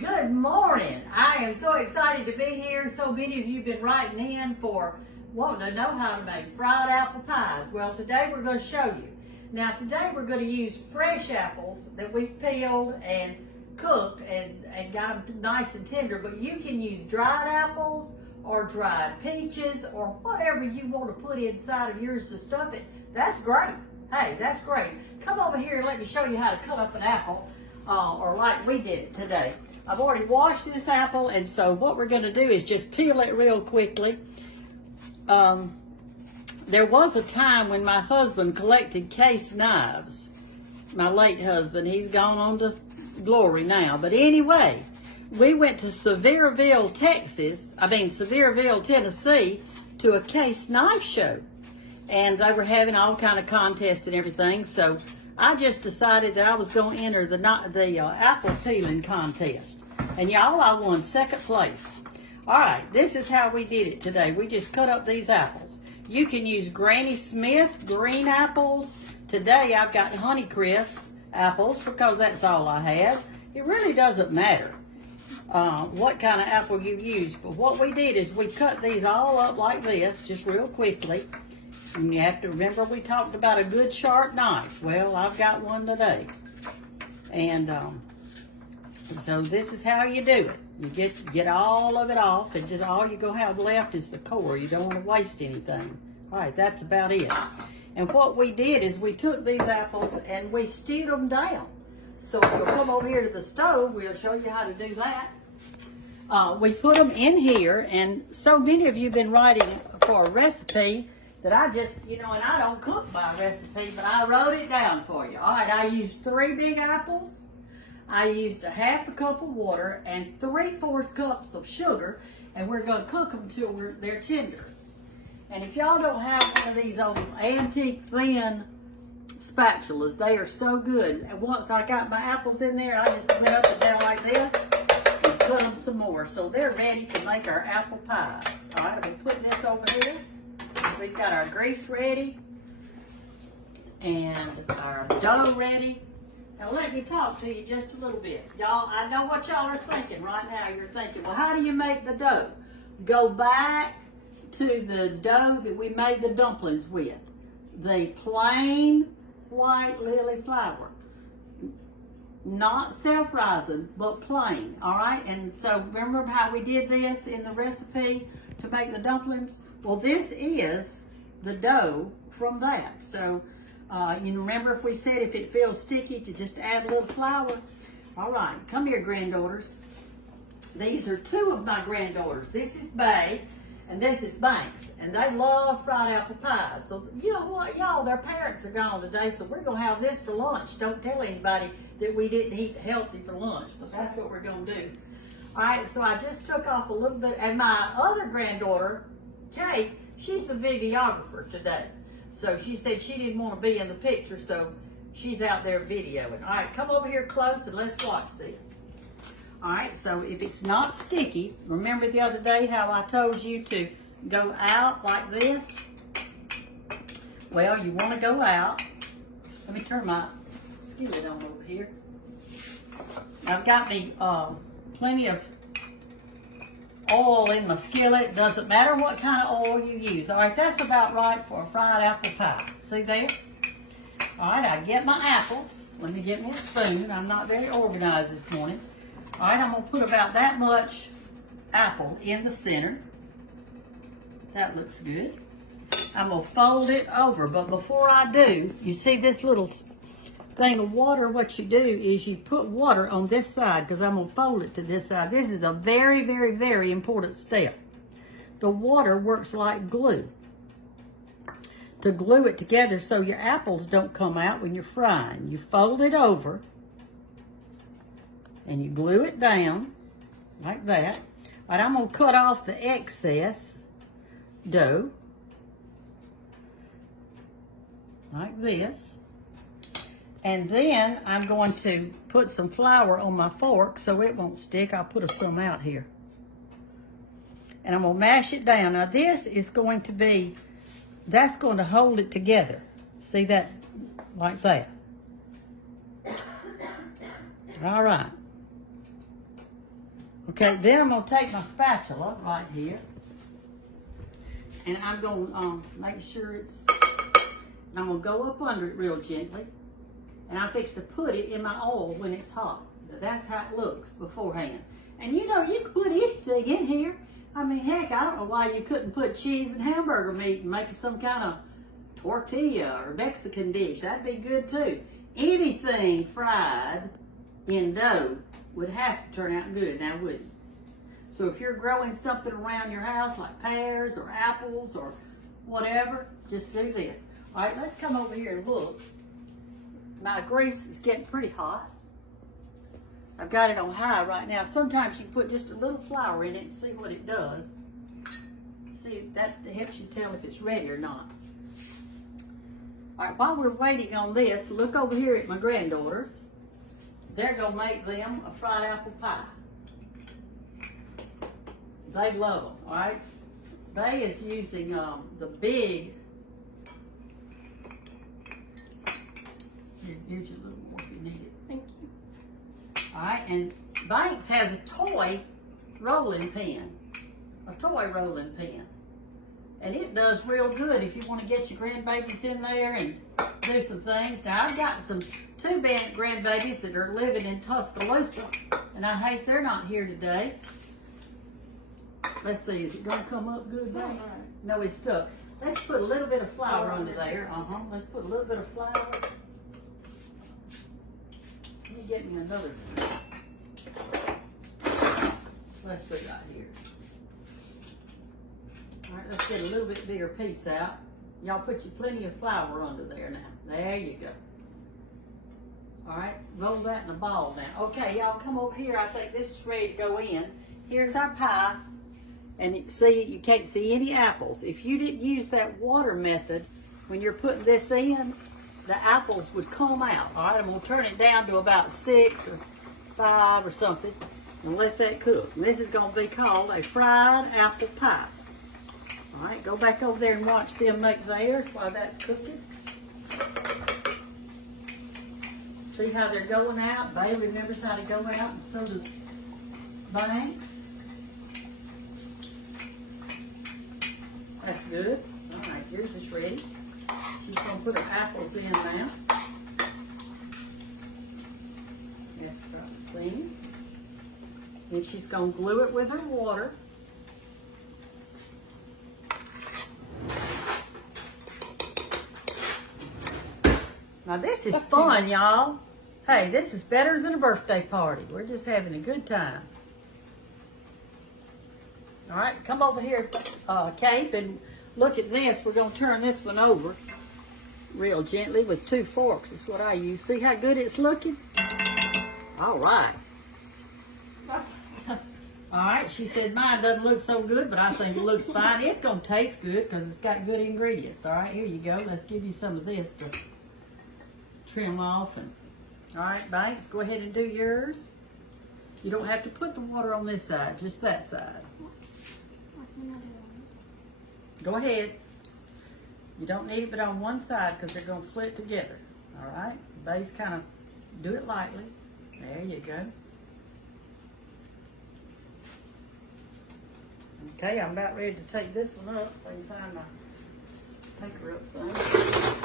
Good morning. I am so excited to be here. So many of you have been writing in for wanting to know how to make fried apple pies. Well, today we're going to show you. Now, today we're going to use fresh apples that we've peeled and cooked and got them nice and tender, but you can use dried apples or dried peaches or whatever you want to put inside of yours to stuff it. That's great. Hey, that's great. Come over here and let me show you how to cut up an apple, or like we did it today. I've already washed this apple, and so what we're going to do is just peel it real quickly. There was a time when my husband collected case knives. My late husband, he's gone on to glory now. But anyway, we went to Sevierville, Tennessee, to a case knife show. And they were having all kind of contests and everything. So I just decided that I was going to enter the apple peeling contest. And y'all, I won second place. All right, this is how we did it today. We just cut up these apples. You can use Granny Smith green apples. Today I've got Honeycrisp apples because that's all I have. It really doesn't matter what kind of apple you use. But what we did is we cut these all up like this, just real quickly. And you have to remember we talked about a good sharp knife. Well, I've got one today. And so this is how you do it. You get all of it off, and just all you're going to have left is the core. You don't want to waste anything. All right, that's about it. And what we did is we took these apples and we stewed them down. So if you'll come over here to the stove, we'll show you how to do that. We put them in here, and so many of you have been writing for a recipe that I just, and I don't cook by recipe, but I wrote it down for you. All right, I used 3 big apples. I used a half a cup of water and 3/4 cups of sugar, and we're going to cook them till they're tender. And if y'all don't have one of these old antique thin spatulas, they are so good. And once I got my apples in there, I just went up and down like this and cut them some more. So they're ready to make our apple pies. All right, we're putting this over here. We've got our grease ready and our dough ready. Now let me talk to you just a little bit. Y'all, I know what y'all are thinking right now. You're thinking, well, how do you make the dough? Go back to the dough that we made the dumplings with. The plain white lily flour. Not self-rising, but plain, all right? And so remember how we did this in the recipe to make the dumplings? Well, this is the dough from that. So you remember if we said if it feels sticky to just add a little flour? All right, come here, granddaughters. These are 2 of my granddaughters. This is Bay and this is Banks, and they love fried apple pies. So you know what, y'all, their parents are gone today, so we're gonna have this for lunch. Don't tell anybody that we didn't eat healthy for lunch, but that's what we're gonna do. All right, so I just took off a little bit, and my other granddaughter, Kate, she's the videographer today. So she said she didn't want to be in the picture, so she's out there videoing. All right, come over here close and let's watch this. All right, so if it's not sticky, remember the other day how I told you to go out like this? Well, you want to go out. Let me turn my skillet on over here. I've got me plenty of oil in my skillet. Doesn't matter what kind of oil you use. All right, that's about right for a fried apple pie. See there? All right, I get my apples. Let me get me a spoon. I'm not very organized this morning. All right, I'm going to put about that much apple in the center. That looks good. I'm going to fold it over, but before I do, you see this little thing of water? What you do is you put water on this side, because I'm going to fold it to this side. This is a very, very, very important step. The water works like glue to glue it together so your apples don't come out when you're frying. You fold it over and you glue it down like that. All right, I'm going to cut off the excess dough like this. And then I'm going to put some flour on my fork so it won't stick. I'll put some out here. And I'm going to mash it down. Now this is going to be, that's going to hold it together. See that? Like that. All right. Okay, then I'm going to take my spatula right here. And I'm going to make sure it's, and I'm going to go up under it real gently. And I'm fixed to put it in my oil when it's hot. That's how it looks beforehand. And you know, you can put anything in here. I mean, heck, I don't know why you couldn't put cheese and hamburger meat and make some kind of tortilla or Mexican dish. That'd be good too. Anything fried in dough would have to turn out good now, wouldn't it? So if you're growing something around your house like pears or apples or whatever, just do this. All right, let's come over here and look. My grease is getting pretty hot. I've got it on high right now. Sometimes you put just a little flour in it and see what it does. See, that helps you tell if it's ready or not. All right, while we're waiting on this, look over here at my granddaughters. They're gonna make them a fried apple pie. They love them, all right? They is using the big, here's your little more if you need it. Thank you. All right, and Banks has a toy rolling pin, and it does real good if you want to get your grandbabies in there and do some things. Now, I've got two grandbabies that are living in Tuscaloosa, and I hate they're not here today. Let's see, is it going to come up good now? No, it's stuck. Let's put a little bit of flour under there. Let's put a little bit of flour. Let me get me another. Let's see right here. All right, let's get a little bit bigger piece out. Y'all put you plenty of flour under there now. There you go. All right, roll that in a ball now. Okay, y'all come over here. I think this is ready to go in. Here's our pie. And you can't see any apples. If you didn't use that water method when you're putting this in, the apples would come out. All right, I'm gonna turn it down to about 6 or 5 or something and let that cook. And this is gonna be called a fried apple pie. All right, go back over there and watch them make theirs while that's cooking. See how they're going out? Bay remembers how to go out, and so does Banks. That's good. All right, yours is ready. She's going to put her apples in now. That's probably clean. And she's going to glue it with her water. Now this is fun, y'all. Hey, this is better than a birthday party. We're just having a good time. All right, come over here, Kate, and look at this. We're going to turn this one over real gently with 2 forks. Is what I use. See how good it's looking? All right. All right, she said mine doesn't look so good, but I think it looks fine. It's going to taste good because it's got good ingredients. All right, here you go. Let's give you some of this to trim off. And all right, Banks, go ahead and do yours. You don't have to put the water on this side, just that side. Go ahead. You don't need it but on one side because they're going to flip together. All right? Base kind of do it lightly. There you go. Okay, I'm about ready to take this one up. I can find my paper up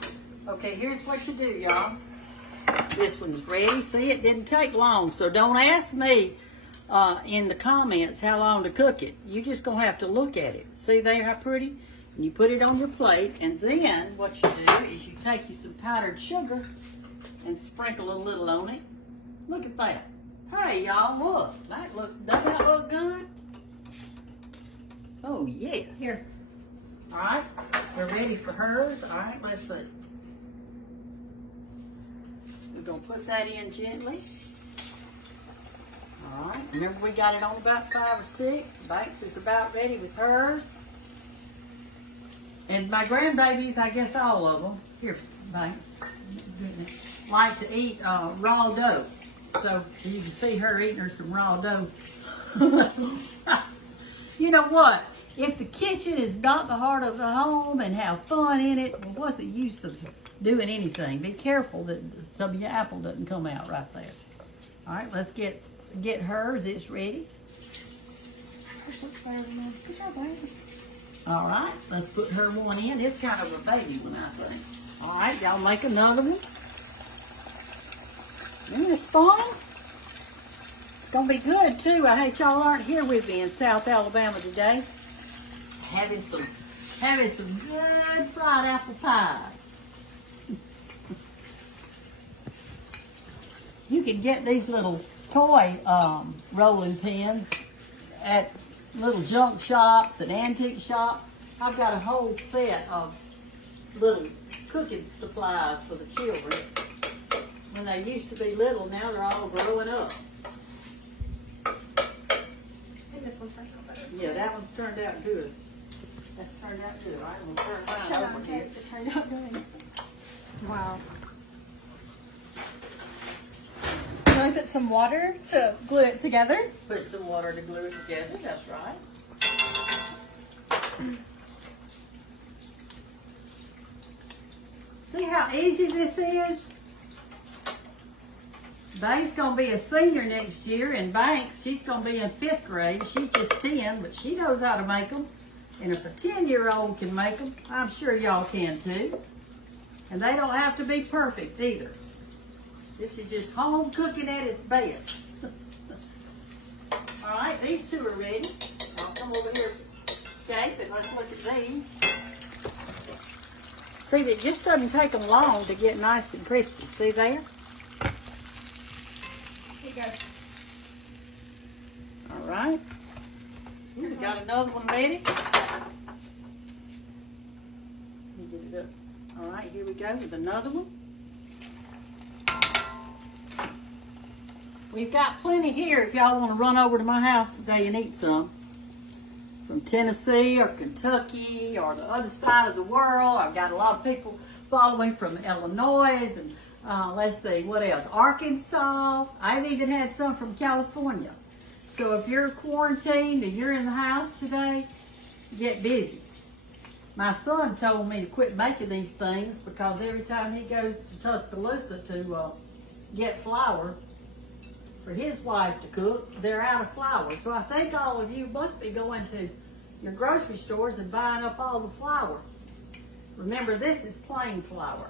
thing. Okay, here's what you do, y'all. This one's ready. See, it didn't take long, so don't ask me in the comments how long to cook it. You're just going to have to look at it. See there how pretty? And you put it on your plate, and then what you do is you take you some powdered sugar and sprinkle a little on it. Look at that. Hey, y'all, look. Doesn't that look good? Oh, yes. Here. All right, we're ready for hers. All right, let's see. We're going to put that in gently. All right, remember we got it on about 5 or 6. Banks is about ready with hers. And my grandbabies, I guess all of them, here, Banks, like to eat raw dough. So you can see her eating her some raw dough. You know what? If the kitchen is not the heart of the home and have fun in it, well, what's the use of doing anything? Be careful that some of your apple doesn't come out right there. All right, let's get hers. It's ready. This looks better than this. Good job, guys. All right, let's put her one in. It's kind of a baby one, I think. All right, y'all make another one. Isn't this fun? It's gonna be good too. I hate y'all aren't here with me in South Alabama today. Having some good fried apple pies. You can get these little toy rolling pins at little junk shops and antique shops. I've got a whole set of little cooking supplies for the children. When they used to be little, now they're all growing up. I think this one turned out better. Yeah, that one's turned out good. That's turned out good. All right, I'm gonna turn Shut mine up, over here. it turned out good. Wow. Can I put some water to glue it together? Put some water to glue it together. That's right. See how easy this is? Bay's gonna be a senior next year, and Banks, she's gonna be in 5th grade. She's just 10, but she knows how to make them. And if a 10-year-old can make them, I'm sure y'all can too. And they don't have to be perfect either. This is just home cooking at its best. All right, these two are ready. I'll come over here, Gabe, and let's look at these. See, it just doesn't take them long to get nice and crispy. See there? Here you go. All right. We got another one ready. Let me get it up. All right, here we go with another one. We've got plenty here if y'all want to run over to my house today and eat some. From Tennessee or Kentucky or the other side of the world. I've got a lot of people following from Illinois and let's see, what else? Arkansas. I've even had some from California. So if you're quarantined and you're in the house today, get busy. My son told me to quit making these things because every time he goes to Tuscaloosa to get flour for his wife to cook, they're out of flour. So I think all of you must be going to your grocery stores and buying up all the flour. Remember, this is plain flour.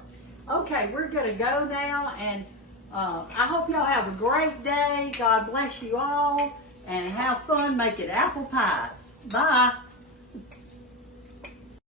Okay, we're going to go now, and I hope y'all have a great day. God bless you all, and have fun making apple pies. Bye.